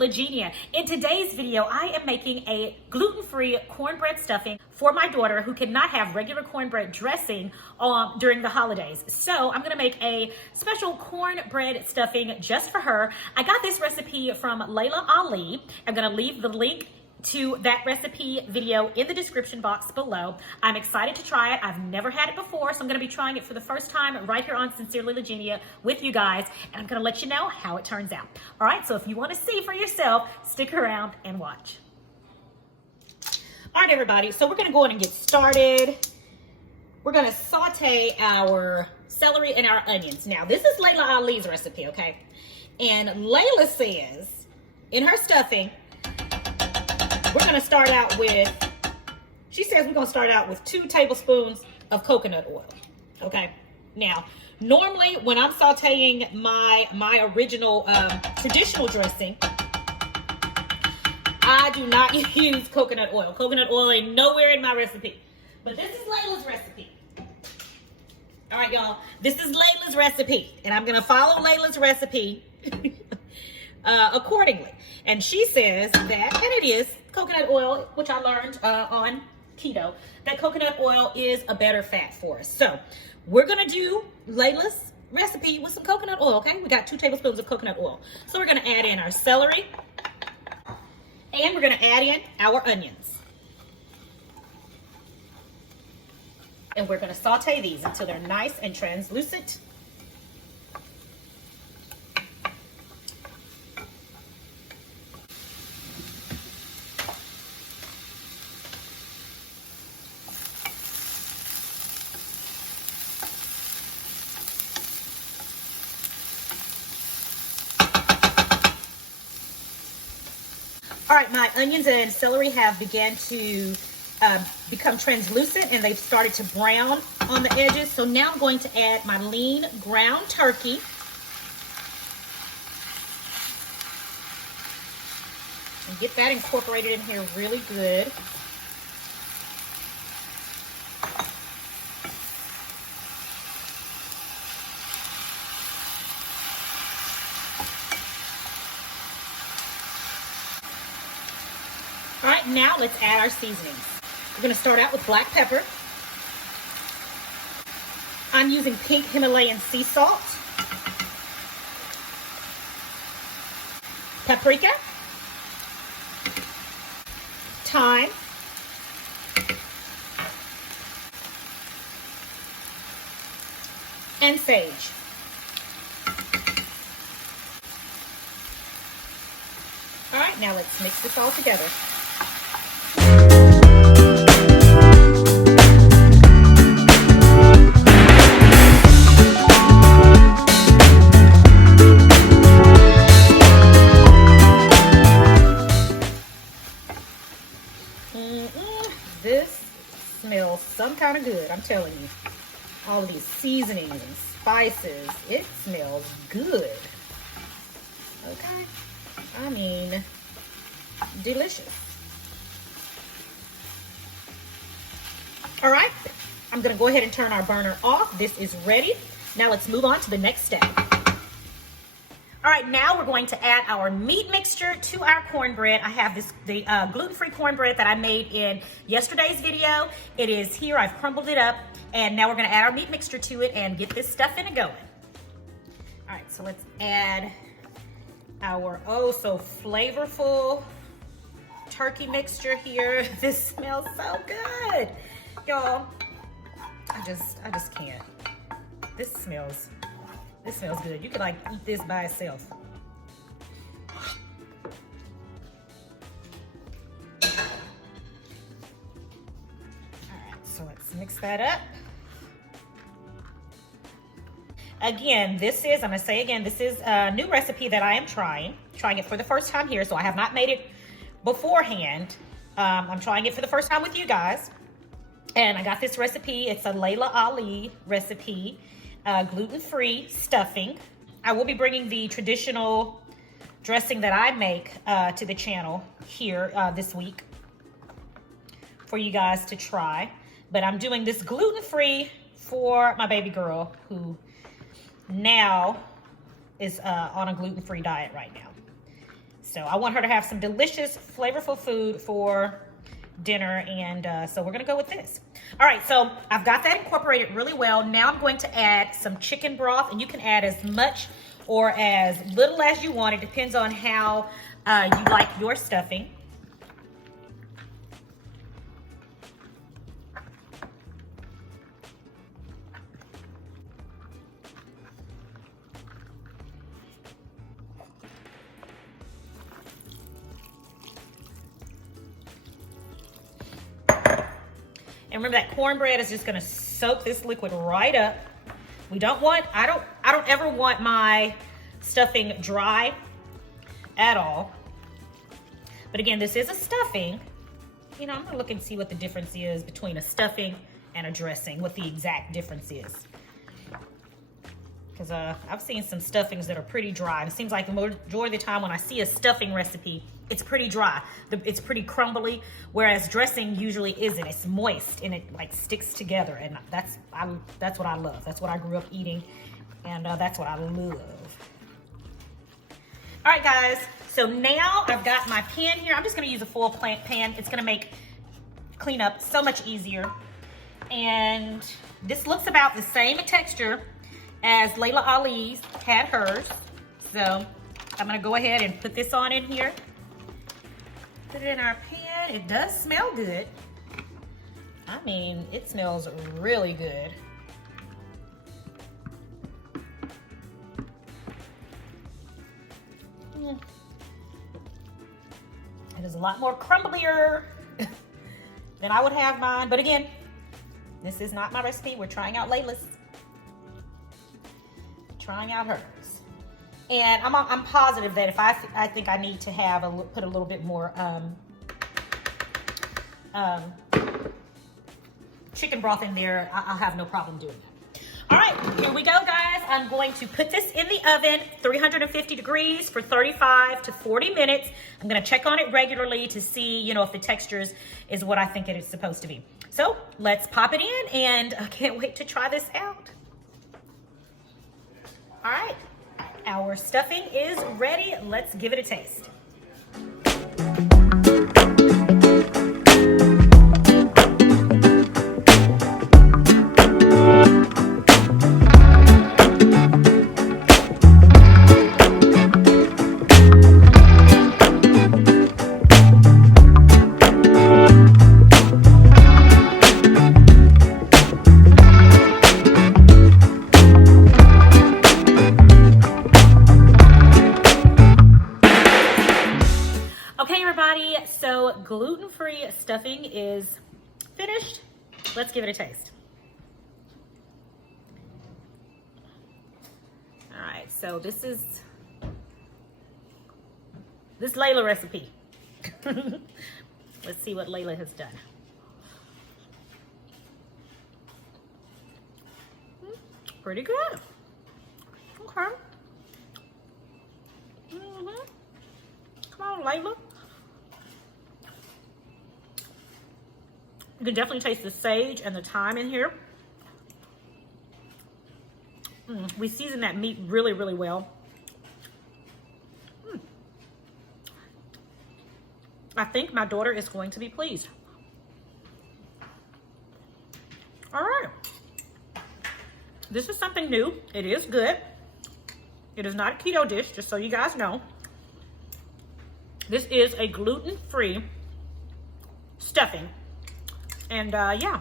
Legenia. In today's video, I am making a gluten-free cornbread stuffing for my daughter who cannot have regular cornbread dressing during the holidays. So I'm gonna make a special cornbread stuffing just for her. I got this recipe from Layla Ali. I'm gonna leave the link to that recipe video in the description box below. I'm excited to try it. I've never had it before, so I'm gonna be trying it for the first time right here on Sincerely Legenia with you guys, and I'm gonna let you know how it turns out. All right, so if you wanna see for yourself, stick around and watch. All right, everybody, so we're gonna go in and get started. We're gonna saute our celery and our onions. Now, this is Layla Ali's recipe, okay? And Layla says in her stuffing, we're gonna start out with, she says we're gonna start out with 2 tablespoons of coconut oil, okay? Now, normally when I'm sauteing my original traditional dressing, I do not use coconut oil. Coconut oil ain't nowhere in my recipe, but this is Layla's recipe. All right, y'all, this is Layla's recipe, and I'm gonna follow Layla's recipe accordingly. And she says that, and it is coconut oil, which I learned on keto, that coconut oil is a better fat for us. So we're gonna do Layla's recipe with some coconut oil, okay? We got 2 tablespoons of coconut oil. So we're gonna add in our celery, and we're gonna add in our onions. And we're gonna saute these until they're nice and translucent. All right, my onions and celery have begun to become translucent, and they've started to brown on the edges. So now I'm going to add my lean ground turkey. And get that incorporated in here really good. All right, now let's add our seasonings. We're gonna start out with black pepper. I'm using pink Himalayan sea salt, paprika, thyme, and sage. All right, now let's mix this all together. This smells some kind of good, I'm telling you. All of these seasonings and spices, it smells good. Okay, I mean, delicious. All right, I'm gonna go ahead and turn our burner off. This is ready. Now let's move on to the next step. All right, now we're going to add our meat mixture to our cornbread. I have the gluten-free cornbread that I made in yesterday's video. It is here, I've crumbled it up, and now we're gonna add our meat mixture to it and get this stuff in and going. All right, so let's add our oh so flavorful turkey mixture here. This smells so good, y'all. I just can't. This smells good. You could like eat this by itself. All right, so let's mix that up. Again, this is, I'm gonna say again, this is a new recipe that I am trying it for the first time here. So I have not made it beforehand. I'm trying it for the first time with you guys. And I got this recipe. It's a Layla Ali recipe, gluten-free stuffing. I will be bringing the traditional dressing that I make to the channel here this week for you guys to try. But I'm doing this gluten-free for my baby girl who now is on a gluten-free diet right now. So I want her to have some delicious, flavorful food for dinner, and so we're gonna go with this. All right, so I've got that incorporated really well. Now I'm going to add some chicken broth, and you can add as much or as little as you want. It depends on how you like your stuffing. And remember that cornbread is just gonna soak this liquid right up. We don't want, I don't ever want my stuffing dry at all. But again, this is a stuffing. You know, I'm gonna look and see what the difference is between a stuffing and a dressing, what the exact difference is. Because I've seen some stuffings that are pretty dry. And it seems like the majority of the time when I see a stuffing recipe, it's pretty dry. It's pretty crumbly, whereas dressing usually isn't. It's moist and it like sticks together, and that's what I love. That's what I grew up eating, and that's what I love. All right, guys. So now I've got my pan here. I'm just gonna use a full pan. It's gonna make cleanup so much easier. And this looks about the same in texture as Layla Ali's had hers. So I'm gonna go ahead and put this on in here. Put it in our pan. It does smell good. I mean, it smells really good. It is a lot more crumblier than I would have mine. But again, this is not my recipe. We're trying out Layla's. Trying out hers. And I'm positive that if I think I need to have put a little bit more chicken broth in there, I'll have no problem doing that. All right, here we go, guys. I'm going to put this in the oven, 350 degrees for 35 to 40 minutes. I'm gonna check on it regularly to see, you know, if the texture is what I think it is supposed to be. So let's pop it in, and I can't wait to try this out. All right, our stuffing is ready. Let's give it a taste. So gluten-free stuffing is finished. Let's give it a taste. All right, so this is Layla recipe. Let's see what Layla has done. Pretty good. Okay. Come on, Layla. You can definitely taste the sage and the thyme in here. We season that meat really, really well. I think my daughter is going to be pleased. All right. This is something new. It is good. It is not a keto dish, just so you guys know. This is a gluten-free stuffing. And yeah,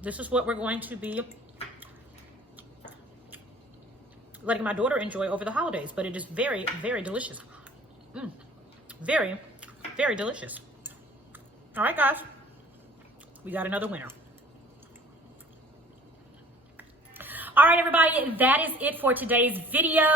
this is what we're going to be letting my daughter enjoy over the holidays. But it is very, very delicious. Very, very delicious. All right, guys, we got another winner. All right, everybody, that is it for today's video.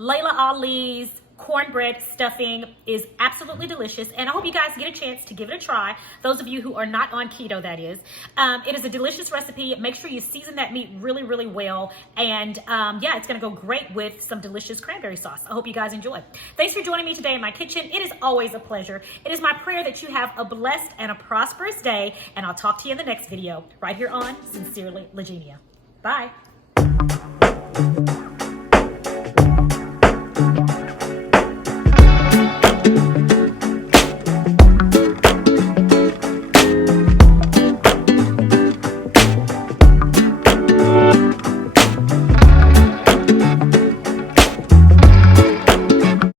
Layla Ali's cornbread stuffing is absolutely delicious, and I hope you guys get a chance to give it a try. Those of you who are not on keto, that is. It is a delicious recipe. Make sure you season that meat really, really well, and yeah, it's gonna go great with some delicious cranberry sauce. I hope you guys enjoy. Thanks for joining me today in my kitchen. It is always a pleasure. It is my prayer that you have a blessed and a prosperous day, and I'll talk to you in the next video right here on Sincerely Legenia. Bye.